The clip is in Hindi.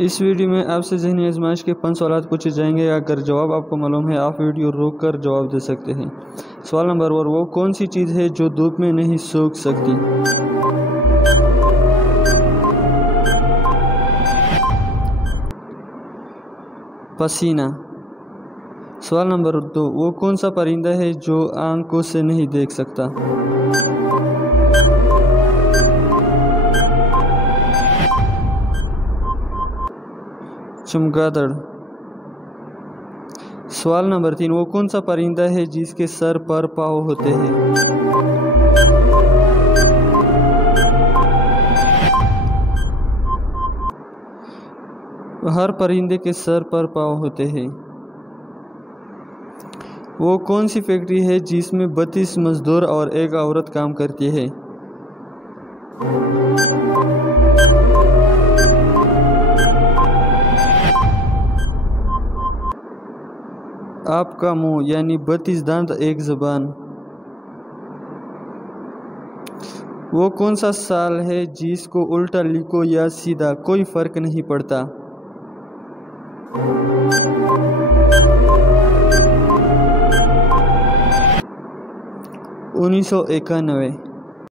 इस वीडियो में आपसे ज़हनी आजमाइश के 5 सवाल पूछे जाएंगे। अगर जवाब आपको मालूम है आप वीडियो रोक कर जवाब दे सकते हैं। सवाल नंबर 1, वो कौन सी चीज़ है जो धूप में नहीं सूख सकती? पसीना। सवाल नंबर 2, वो कौन सा परिंदा है जो आंखों से नहीं देख सकता? चमगादड़। सवाल नंबर 3, वो कौन सा परिंदा है जिसके सर पर पाँव होते हैं? हर परिंदे के सर पर पाँव होते हैं। वो कौन सी फैक्ट्री है जिसमें 32 मजदूर और एक औरत काम करती है? आपका मुंह, यानी 32 दांत एक ज़बान। वो कौन सा साल है जिसको उल्टा लिखो या सीधा कोई फर्क नहीं पड़ता? 1991।